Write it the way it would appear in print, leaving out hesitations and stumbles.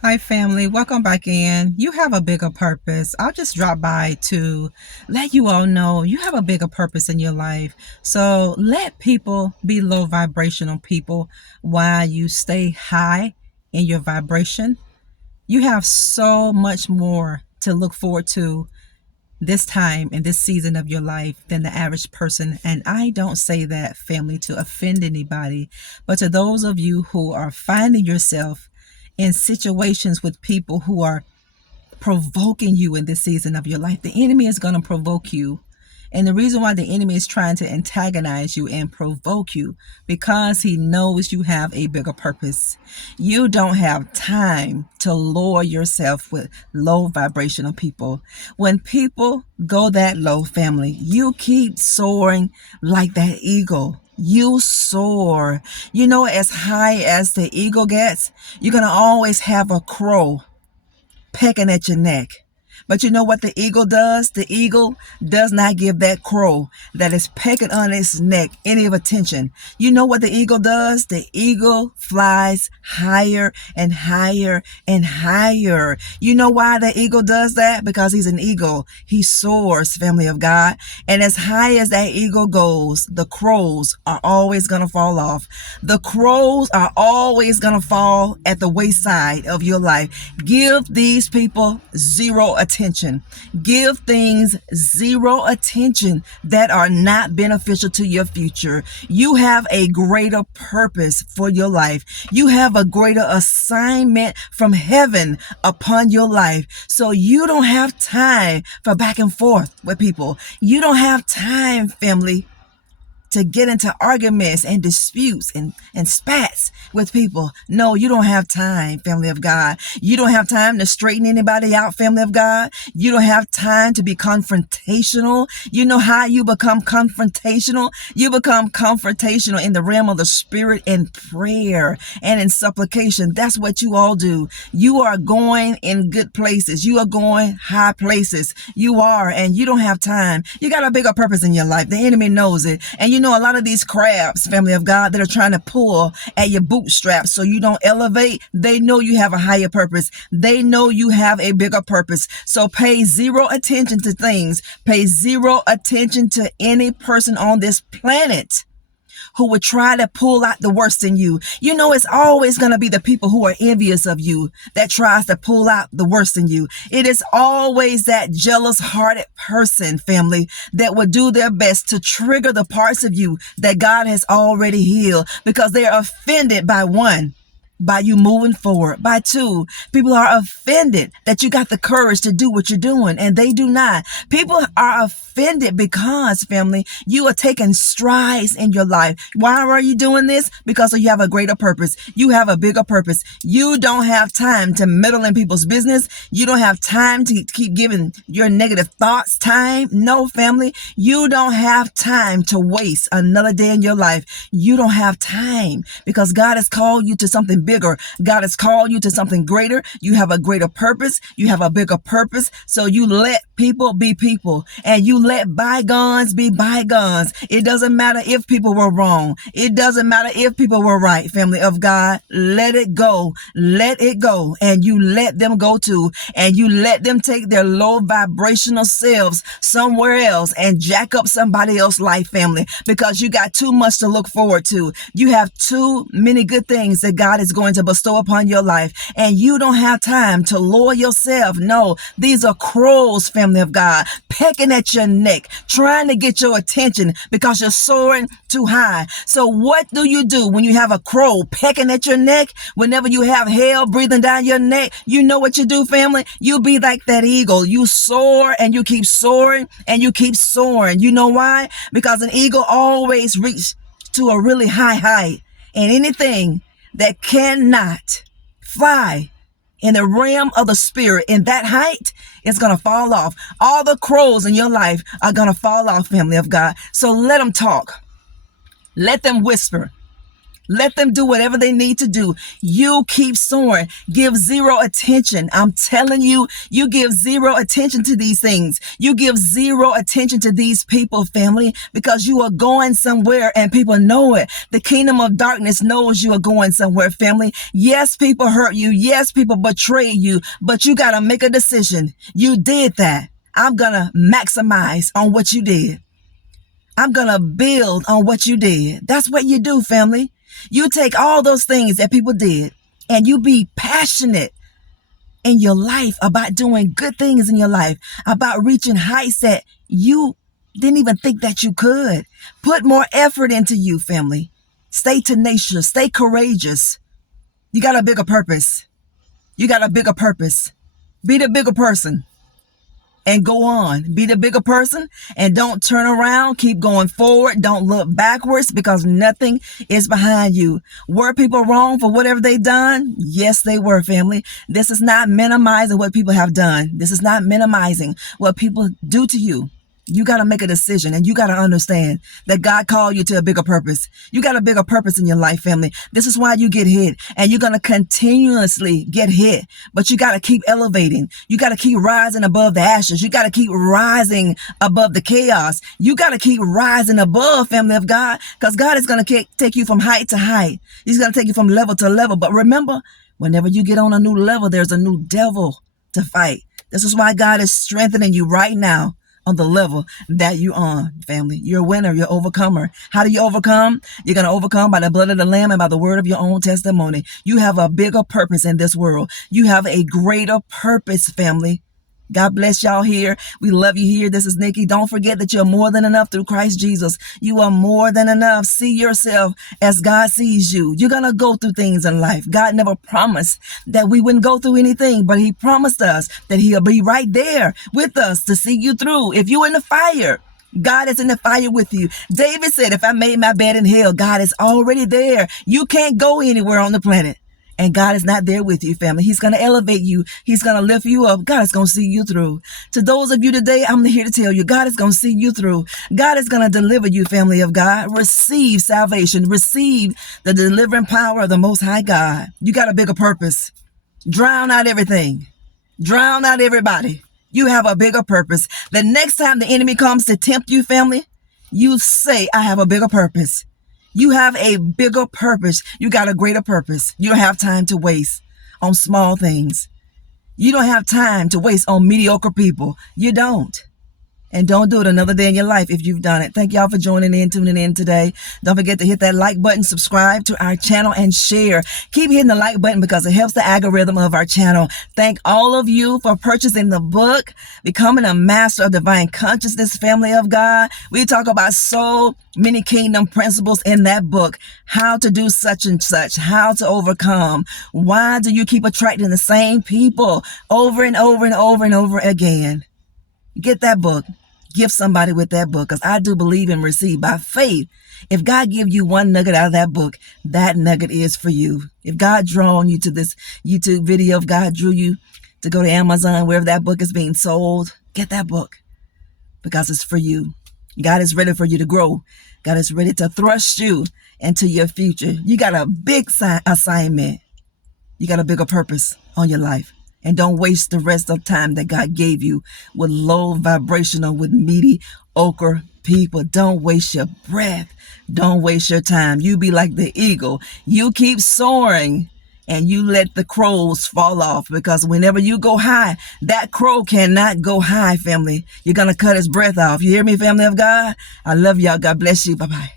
Hi, family. Welcome back in. You have a bigger purpose. I'll just drop by to let you all know you have a bigger purpose in your life. So let people be low vibrational people while you stay high in your vibration. You have so much more to look forward to this time and this season of your life than the average person. And I don't say that, family, to offend anybody, but to those of you who are finding yourself in situations with people who are provoking you in this season of your life. The enemy is going to provoke you. And the reason why the enemy is trying to antagonize you and provoke you, because he knows you have a bigger purpose. You don't have time to lower yourself with low vibrational people. When people go that low, family, you keep soaring like that eagle. You soar. You know, as high as the eagle gets, you're going to always have a crow pecking at your neck. But you know what the eagle does? The eagle does not give that crow that is pecking on its neck any of attention. You know what the eagle does? The eagle flies higher and higher and higher. You know why the eagle does that? Because he's an eagle. He soars, family of God. And as high as that eagle goes, the crows are always going to fall off. The crows are always going to fall at the wayside of your life. Give these people zero attention. Give things zero attention that are not beneficial to your future. You have a greater purpose for your life. You have a greater assignment from heaven upon your life. So you don't have time for back and forth with people. You don't have time, family, to get into arguments and disputes and spats with people. No, you don't have time, family of God. You don't have time to straighten anybody out, family of God. You don't have time to be confrontational. You know how you become confrontational? You become confrontational in the realm of the spirit in prayer and in supplication. That's what you all do. You are going in good places. You are going high places. You are, and you don't have time. You got a bigger purpose in your life. The enemy knows it. And you know, a lot of these crabs, family of God, that are trying to pull at your bootstraps so you don't elevate, they know you have a higher purpose. They know you have a bigger purpose. So pay zero attention to things. Pay zero attention to any person on this planet who would try to pull out the worst in you. You know, it's always going to be the people who are envious of you that tries to pull out the worst in you. It is always that jealous-hearted person, family, that would do their best to trigger the parts of you that God has already healed, because they are offended by one, by you moving forward. By two, people are offended that you got the courage to do what you're doing, and they do not. People are offended because, family, you are taking strides in your life. Why are you doing this? Because you have a greater purpose. You have a bigger purpose. You don't have time to meddle in people's business. You don't have time to keep giving your negative thoughts time. No, family, you don't have time to waste another day in your life. You don't have time, because God has called you to something bigger. God has called you to something greater. You have a greater purpose. You have a bigger purpose. So you let people be people, and you let bygones be bygones. It doesn't matter if people were wrong. It doesn't matter if people were right, family of God. Let it go. Let it go. And you let them go too. And you let them take their low vibrational selves somewhere else and jack up somebody else's life, family, because you got too much to look forward to. You have too many good things that God is going to bestow upon your life, and you don't have time to lower yourself. No, these are crows, family of God, pecking at your neck, trying to get your attention because you're soaring too high. So what do you do when you have a crow pecking at your neck? Whenever you have hell breathing down your neck, you know what you do, family? You be like that eagle. You soar, and you keep soaring, and you keep soaring. You know why? Because an eagle always reaches to a really high height, and anything that cannot fly in the realm of the spirit in that height is going to fall off. All the crows in your life are going to fall off, family of God. So let them talk. Let them whisper. Let them do whatever they need to do. You keep soaring. Give zero attention. I'm telling you, you give zero attention to these things. You give zero attention to these people, family, because you are going somewhere and people know it. The kingdom of darkness knows you are going somewhere, family. Yes, people hurt you. Yes, people betray you, but you got to make a decision. You did that. I'm going to maximize on what you did. I'm going to build on what you did. That's what you do, family. You take all those things that people did and you be passionate in your life about doing good things in your life, about reaching heights that you didn't even think that you could. Put more effort into you, family. Stay tenacious. Stay courageous. You got a bigger purpose. You got a bigger purpose. Be the bigger person. And go on. Be the bigger person and don't turn around. Keep going forward. Don't look backwards because nothing is behind you. Were people wrong for whatever they done? Yes, they were, family. This is not minimizing what people have done. This is not minimizing what people do to you. You got to make a decision and you got to understand that God called you to a bigger purpose. You got a bigger purpose in your life, family. This is why you get hit and you're going to continuously get hit, but you got to keep elevating. You got to keep rising above the ashes. You got to keep rising above the chaos. You got to keep rising above, family of God, because God is going to take you from height to height. He's going to take you from level to level. But remember, whenever you get on a new level, there's a new devil to fight. This is why God is strengthening you right now. On the level that you're on, family. You're a winner. You're an overcomer. How do you overcome? You're going to overcome by the blood of the Lamb and by the word of your own testimony. You have a bigger purpose in this world. You have a greater purpose, family. God bless y'all here. We love you here. This is Nikki. Don't forget that you're more than enough through Christ Jesus. You are more than enough. See yourself as God sees you. You're going to go through things in life. God never promised that we wouldn't go through anything, but he promised us that he'll be right there with us to see you through. If you're in the fire, God is in the fire with you. David said, if I made my bed in hell, God is already there. You can't go anywhere on the planet. And God is not there with you, family. He's going to elevate you. He's going to lift you up. God is going to see you through. To those of you today, I'm here to tell you, God is going to see you through. God is going to deliver you, family of God. Receive salvation. Receive the delivering power of the Most High God. You got a bigger purpose. Drown out everything. Drown out everybody. You have a bigger purpose. The next time the enemy comes to tempt you, family, you say, I have a bigger purpose. You have a bigger purpose. You got a greater purpose. You don't have time to waste on small things. You don't have time to waste on mediocre people. You don't. And don't do it another day in your life if you've done it. Thank y'all for joining in, tuning in today. Don't forget to hit that like button, subscribe to our channel, and share. Keep hitting the like button because it helps the algorithm of our channel. Thank all of you for purchasing the book, Becoming a Master of Divine Consciousness, Family of God. We talk about so many kingdom principles in that book. How to do such and such, how to overcome. Why do you keep attracting the same people over and over and over and over again? Get that book. Give somebody with that book, because I do believe and receive by faith. If God give you one nugget out of that book, that nugget is for you. If God drawn you to this YouTube video, if God drew you to go to Amazon, wherever that book is being sold, get that book, because it's for you. God is ready for you to grow. God is ready to thrust you into your future. You got a big assignment. You got a bigger purpose on your life. And don't waste the rest of time that God gave you with low vibrational, with mediocre people. Don't waste your breath. Don't waste your time. You be like the eagle. You keep soaring and you let the crows fall off, because whenever you go high, that crow cannot go high, family. You're going to cut his breath off. You hear me, family of God? I love y'all. God bless you. Bye-bye.